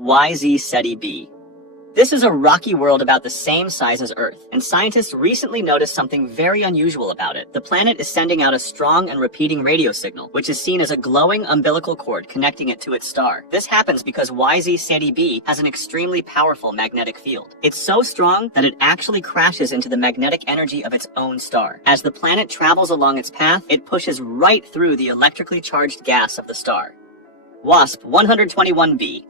YZ Ceti b. This is a rocky world about the same size as Earth, and scientists recently noticed something very unusual about it. The planet is sending out a strong and repeating radio signal, which is seen as a glowing umbilical cord connecting it to its star. This happens because YZ Ceti b has an extremely powerful magnetic field. It's so strong that it actually crashes into the magnetic energy of its own star. As the planet travels along its path, it pushes right through the electrically charged gas of the star. WASP 121b.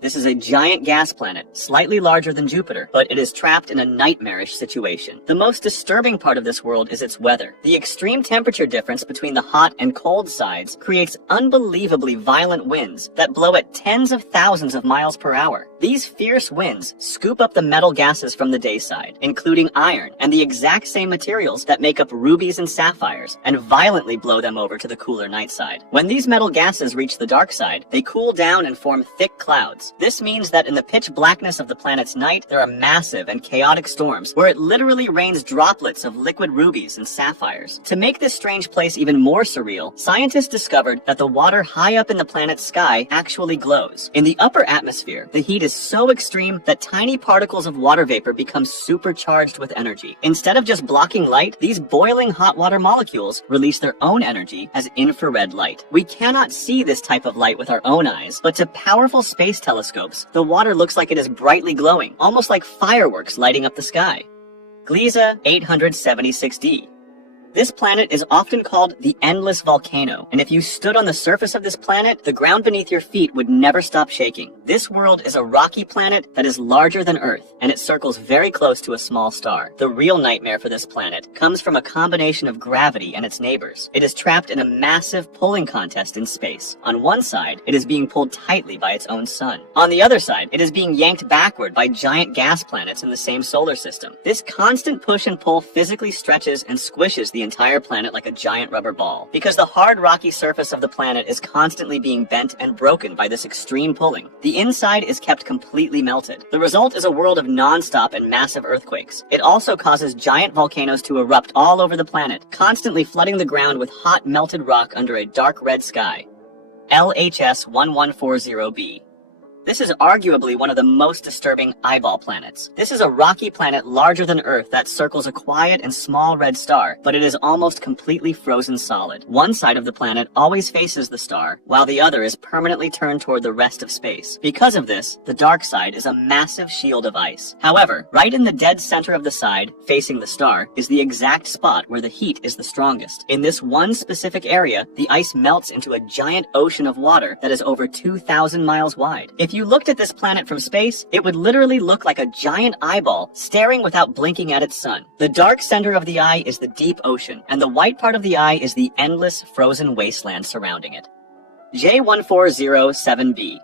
This is a giant gas planet, slightly larger than Jupiter, but it is trapped in a nightmarish situation. The most disturbing part of this world is its weather. The extreme temperature difference between the hot and cold sides creates unbelievably violent winds that blow at tens of thousands of miles per hour. These fierce winds scoop up the metal gases from the day side, including iron and the exact same materials that make up rubies and sapphires, and violently blow them over to the cooler night side. When these metal gases reach the dark side, they cool down and form thick clouds. This means that in the pitch blackness of the planet's night, there are massive and chaotic storms where it literally rains droplets of liquid rubies and sapphires. To make this strange place even more surreal, scientists discovered that the water high up in the planet's sky actually glows. In the upper atmosphere, the heat is so extreme that tiny particles of water vapor become supercharged with energy. Instead of just blocking light, these boiling hot water molecules release their own energy as infrared light. We cannot see this type of light with our own eyes, but to powerful space telescopes, the water looks like it is brightly glowing, almost like fireworks lighting up the sky. Gliese 876d. This planet is often called the Endless Volcano, and if you stood on the surface of this planet, the ground beneath your feet would never stop shaking. This world is a rocky planet that is larger than Earth, and it circles very close to a small star. The real nightmare for this planet comes from a combination of gravity and its neighbors. It is trapped in a massive pulling contest in space. On one side, it is being pulled tightly by its own sun. On the other side, it is being yanked backward by giant gas planets in the same solar system. This constant push and pull physically stretches and squishes the entire planet like a giant rubber ball, because the hard rocky surface of the planet is constantly being bent and broken by this extreme pulling. The inside is kept completely melted. The result is a world of non-stop and massive earthquakes. It also causes giant volcanoes to erupt all over the planet, constantly flooding the ground with hot melted rock under a dark red sky. LHS 1140b. This is arguably one of the most disturbing eyeball planets. This is a rocky planet larger than Earth that circles a quiet and small red star, but it is almost completely frozen solid. One side of the planet always faces the star, while the other is permanently turned toward the rest of space. Because of this, the dark side is a massive shield of ice. However, right in the dead center of the side, facing the star, is the exact spot where the heat is the strongest. In this one specific area, the ice melts into a giant ocean of water that is over 2,000 miles wide. If you looked at this planet from space, it would literally look like a giant eyeball staring without blinking at its sun. The dark center of the eye is the deep ocean, and the white part of the eye is the endless frozen wasteland surrounding it. J1407b.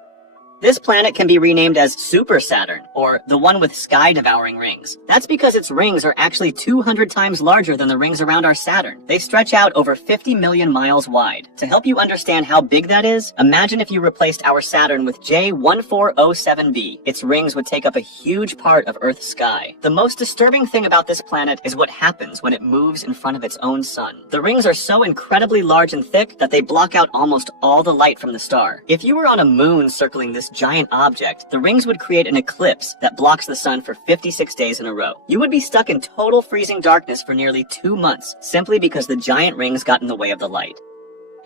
This planet can be renamed as Super Saturn, or the one with sky-devouring rings. That's because its rings are actually 200 times larger than the rings around our Saturn. They stretch out over 50 million miles wide. To help you understand how big that is, imagine if you replaced our Saturn with J1407b. Its rings would take up a huge part of Earth's sky. The most disturbing thing about this planet is what happens when it moves in front of its own sun. The rings are so incredibly large and thick that they block out almost all the light from the star. If you were on a moon circling this giant object, the rings would create an eclipse that blocks the sun for 56 days in a row. You would be stuck in total freezing darkness for nearly 2 months, simply because the giant rings got in the way of the light.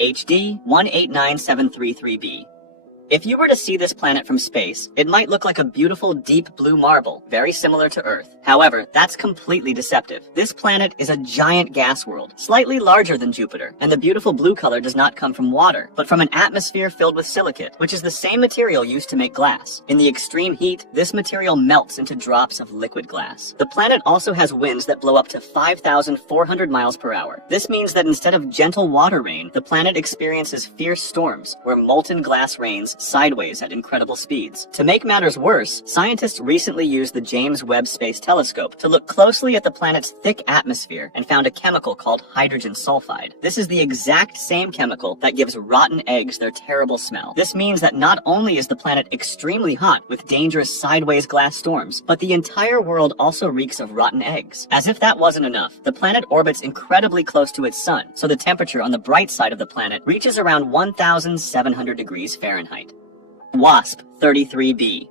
HD 189733b. If you were to see this planet from space, it might look like a beautiful deep blue marble, very similar to Earth. However, that's completely deceptive. This planet is a giant gas world, slightly larger than Jupiter, and the beautiful blue color does not come from water, but from an atmosphere filled with silicate, which is the same material used to make glass. In the extreme heat, this material melts into drops of liquid glass. The planet also has winds that blow up to 5,400 miles per hour. This means that instead of gentle water rain, the planet experiences fierce storms, where molten glass rains sideways at incredible speeds. To make matters worse, scientists recently used the James Webb Space Telescope to look closely at the planet's thick atmosphere and found a chemical called hydrogen sulfide. This is the exact same chemical that gives rotten eggs their terrible smell. This means that not only is the planet extremely hot with dangerous sideways glass storms, but the entire world also reeks of rotten eggs. As if that wasn't enough, the planet orbits incredibly close to its sun, so the temperature on the bright side of the planet reaches around 1,700 degrees Fahrenheit. WASP 33b.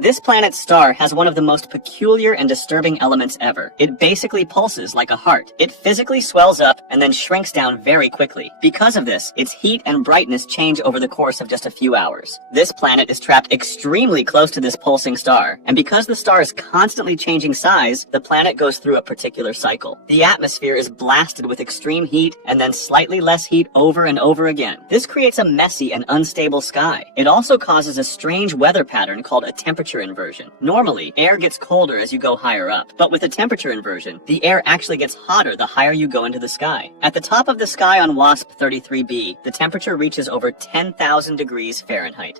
This planet's star has one of the most peculiar and disturbing elements ever. It basically pulses like a heart. It physically swells up and then shrinks down very quickly. Because of this, its heat and brightness change over the course of just a few hours. This planet is trapped extremely close to this pulsing star, and because the star is constantly changing size, the planet goes through a particular cycle. The atmosphere is blasted with extreme heat and then slightly less heat over and over again. This creates a messy and unstable sky. It also causes a strange weather pattern called a temperature inversion. Normally, air gets colder as you go higher up, but with a temperature inversion, the air actually gets hotter the higher you go into the sky. At the top of the sky on WASP 33b, the temperature reaches over 10,000 degrees Fahrenheit.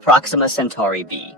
Proxima Centauri b.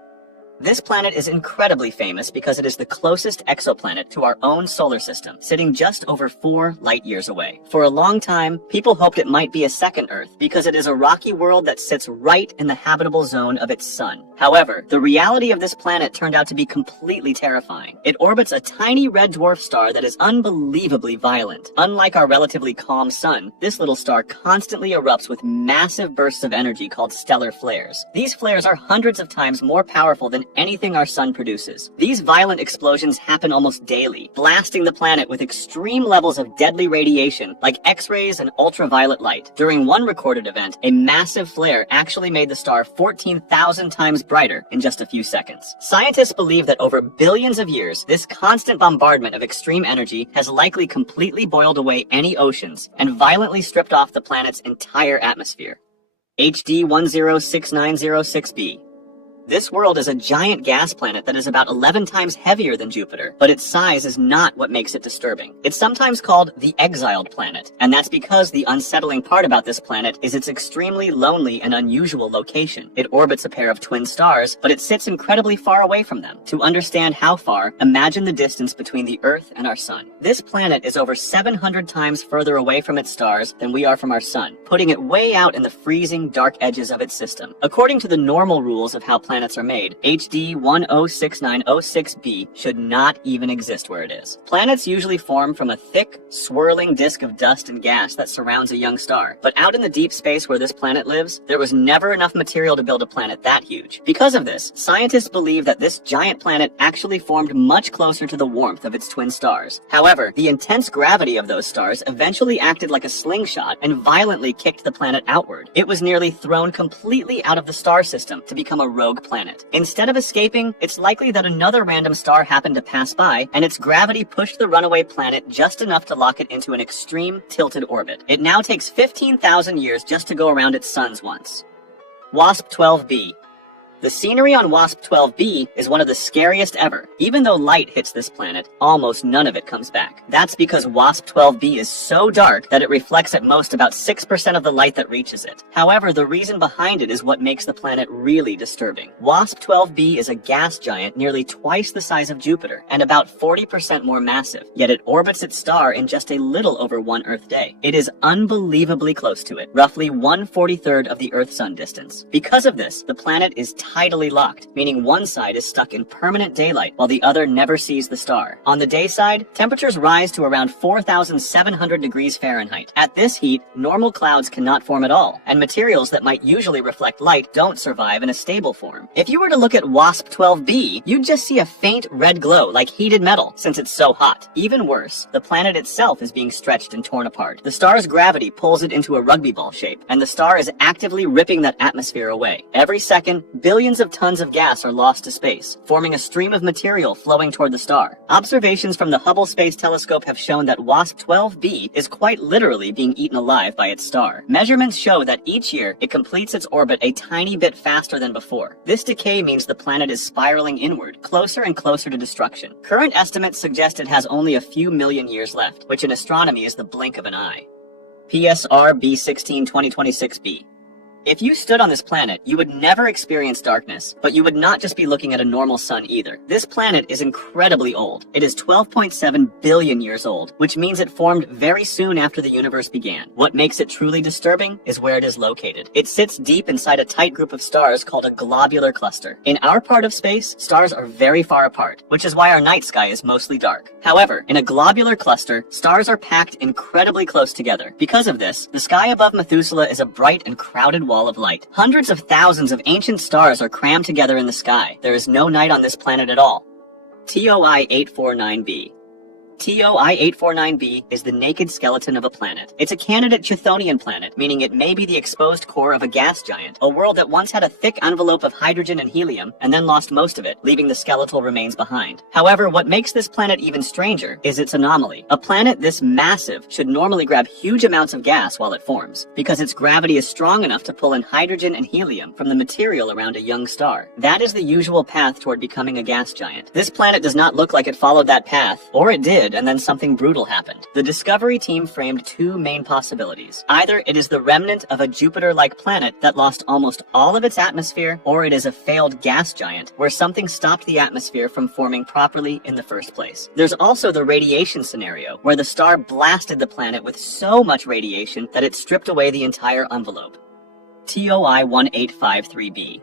This planet is incredibly famous because it is the closest exoplanet to our own solar system, sitting just over 4 light years away. For a long time, people hoped it might be a second Earth because it is a rocky world that sits right in the habitable zone of its sun. However, the reality of this planet turned out to be completely terrifying. It orbits a tiny red dwarf star that is unbelievably violent. Unlike our relatively calm sun, this little star constantly erupts with massive bursts of energy called stellar flares. These flares are hundreds of times more powerful than anything our sun produces. These violent explosions happen almost daily, blasting the planet with extreme levels of deadly radiation like X-rays and ultraviolet light. During one recorded event, a massive flare actually made the star 14,000 times brighter in just a few seconds. Scientists believe that over billions of years, this constant bombardment of extreme energy has likely completely boiled away any oceans and violently stripped off the planet's entire atmosphere. HD 106906b. This world is a giant gas planet that is about 11 times heavier than Jupiter, but its size is not what makes it disturbing. It's sometimes called the exiled planet, and that's because the unsettling part about this planet is its extremely lonely and unusual location. It orbits a pair of twin stars, but it sits incredibly far away from them. To understand how far, imagine the distance between the Earth and our sun. This planet is over 700 times further away from its stars than we are from our sun, putting it way out in the freezing, dark edges of its system. According to the normal rules of how planets are made, HD 106906b should not even exist where it is. Planets usually form from a thick, swirling disk of dust and gas that surrounds a young star. But out in the deep space where this planet lives, there was never enough material to build a planet that huge. Because of this, scientists believe that this giant planet actually formed much closer to the warmth of its twin stars. However, the intense gravity of those stars eventually acted like a slingshot and violently kicked the planet outward. It was nearly thrown completely out of the star system to become a rogue planet. Instead of escaping, it's likely that another random star happened to pass by, and its gravity pushed the runaway planet just enough to lock it into an extreme tilted orbit. It now takes 15,000 years just to go around its suns once. WASP 12b. The scenery on WASP 12b is one of the scariest ever. Even though light hits this planet, almost none of it comes back. That's because WASP 12b is so dark that it reflects at most about 6% of the light that reaches it. However, the reason behind it is what makes the planet really disturbing. WASP 12b is a gas giant nearly twice the size of Jupiter and about 40% more massive, yet it orbits its star in just a little over 1 Earth day. It is unbelievably close to it, roughly 1/43rd of the Earth-Sun distance. Because of this, the planet is tidally locked, meaning one side is stuck in permanent daylight while the other never sees the star. On the day side, temperatures rise to around 4,700 degrees Fahrenheit. At this heat, normal clouds cannot form at all, and materials that might usually reflect light don't survive in a stable form. If you were to look at WASP 12b, you'd just see a faint red glow like heated metal since it's so hot. Even worse, the planet itself is being stretched and torn apart. The star's gravity pulls it into a rugby ball shape, and the star is actively ripping that atmosphere away. Every second, billions of tons of gas are lost to space, forming a stream of material flowing toward the star. Observations from the Hubble Space Telescope have shown that WASP 12b is quite literally being eaten alive by its star. Measurements show that each year it completes its orbit a tiny bit faster than before. This decay means the planet is spiraling inward, closer and closer to destruction. Current estimates suggest it has only a few million years left, which in astronomy is the blink of an eye. PSR B16 2026b. If you stood on this planet, you would never experience darkness, but you would not just be looking at a normal sun either. This planet is incredibly old. It is 12.7 billion years old, which means it formed very soon after the universe began. What makes it truly disturbing is where it is located. It sits deep inside a tight group of stars called a globular cluster. In our part of space, stars are very far apart, which is why our night sky is mostly dark. However, in a globular cluster, stars are packed incredibly close together. Because of this, the sky above Methuselah is a bright and crowded wall of light. Hundreds of thousands of ancient stars are crammed together in the sky. There is no night on this planet at all. TOI 849b. TOI 849b is the naked skeleton of a planet. It's a candidate Chthonian planet, meaning it may be the exposed core of a gas giant, a world that once had a thick envelope of hydrogen and helium, and then lost most of it, leaving the skeletal remains behind. However, what makes this planet even stranger is its anomaly. A planet this massive should normally grab huge amounts of gas while it forms, because its gravity is strong enough to pull in hydrogen and helium from the material around a young star. That is the usual path toward becoming a gas giant. This planet does not look like it followed that path, or it did, and then something brutal happened. The Discovery team framed two main possibilities. Either it is the remnant of a Jupiter-like planet that lost almost all of its atmosphere, or it is a failed gas giant where something stopped the atmosphere from forming properly in the first place. There's also the radiation scenario, where the star blasted the planet with so much radiation that it stripped away the entire envelope. TOI 1853b.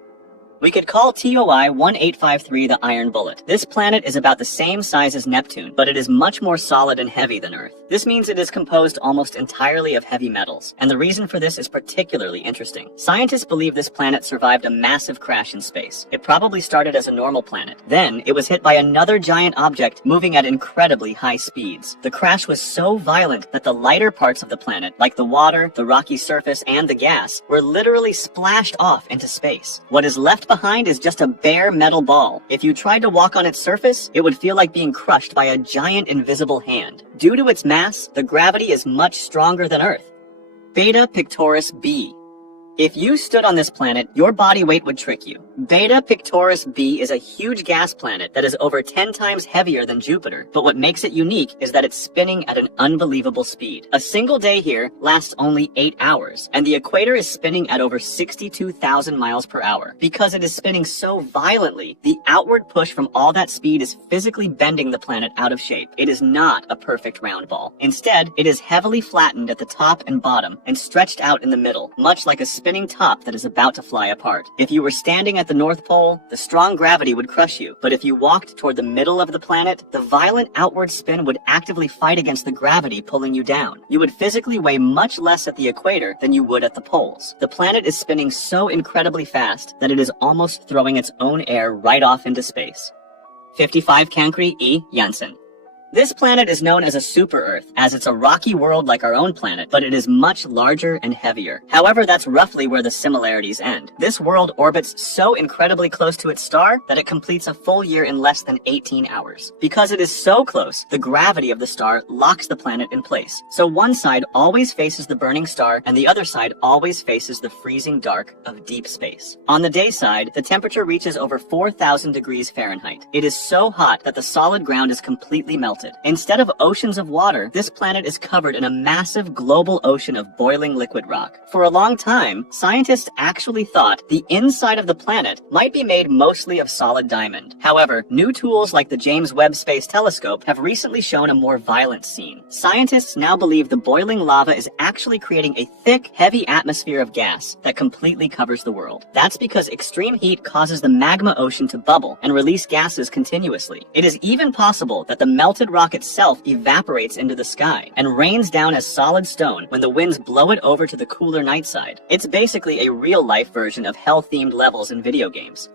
We could call TOI 1853 the Iron Bullet. This planet is about the same size as Neptune, but it is much more solid and heavy than Earth. This means it is composed almost entirely of heavy metals, and the reason for this is particularly interesting. Scientists believe this planet survived a massive crash in space. It probably started as a normal planet. Then, it was hit by another giant object moving at incredibly high speeds. The crash was so violent that the lighter parts of the planet, like the water, the rocky surface, and the gas, were literally splashed off into space. What is left behind is just a bare metal ball. If you tried to walk on its surface, it would feel like being crushed by a giant invisible hand. Due to its mass, the gravity is much stronger than Earth. Beta Pictoris b. If you stood on this planet, your body weight would trick you. Beta Pictoris b is a huge gas planet that is over 10 times heavier than Jupiter, but what makes it unique is that it's spinning at an unbelievable speed. A single day here lasts only 8 hours, and the equator is spinning at over 62,000 miles per hour. Because it is spinning so violently, the outward push from all that speed is physically bending the planet out of shape. It is not a perfect round ball. Instead, it is heavily flattened at the top and bottom and stretched out in the middle, much like a spinning top that is about to fly apart. If you were standing at the North Pole, the strong gravity would crush you, but if you walked toward the middle of the planet, the violent outward spin would actively fight against the gravity pulling you down. You would physically weigh much less at the equator than you would at the poles. The planet is spinning so incredibly fast that it is almost throwing its own air right off into space. 55 Cancri E. Janssen. This planet is known as a super-Earth, as it's a rocky world like our own planet, but it is much larger and heavier. However, that's roughly where the similarities end. This world orbits so incredibly close to its star that it completes a full year in less than 18 hours. Because it is so close, the gravity of the star locks the planet in place. So one side always faces the burning star, and the other side always faces the freezing dark of deep space. On the day side, the temperature reaches over 4,000 degrees Fahrenheit. It is so hot that the solid ground is completely melted. Instead of oceans of water, this planet is covered in a massive global ocean of boiling liquid rock. For a long time, scientists actually thought the inside of the planet might be made mostly of solid diamond. However, new tools like the James Webb Space Telescope have recently shown a more violent scene. Scientists now believe the boiling lava is actually creating a thick, heavy atmosphere of gas that completely covers the world. That's because extreme heat causes the magma ocean to bubble and release gases continuously. It is even possible that the melted rock itself evaporates into the sky and rains down as solid stone when the winds blow it over to the cooler night side. It's basically a real-life version of hell-themed levels in video games.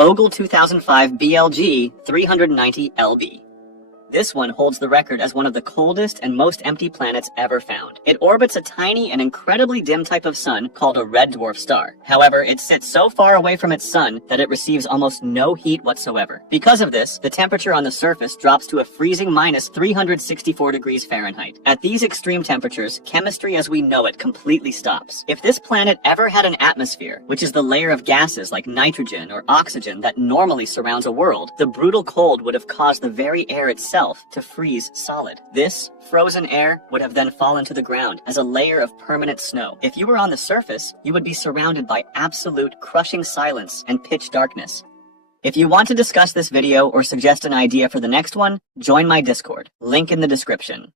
Ogle 2005 BLG 390 LB. This one holds the record as one of the coldest and most empty planets ever found. It orbits a tiny and incredibly dim type of sun called a red dwarf star. However, it sits so far away from its sun that it receives almost no heat whatsoever. Because of this, the temperature on the surface drops to a freezing minus 364 degrees Fahrenheit. At these extreme temperatures, chemistry as we know it completely stops. If this planet ever had an atmosphere, which is the layer of gases like nitrogen or oxygen that normally surrounds a world, the brutal cold would have caused the very air itself to freeze solid. This frozen air would have then fallen to the ground as a layer of permanent snow. If you were on the surface, you would be surrounded by absolute crushing silence and pitch darkness. If you want to discuss this video or suggest an idea for the next one, join my Discord. Link in the description.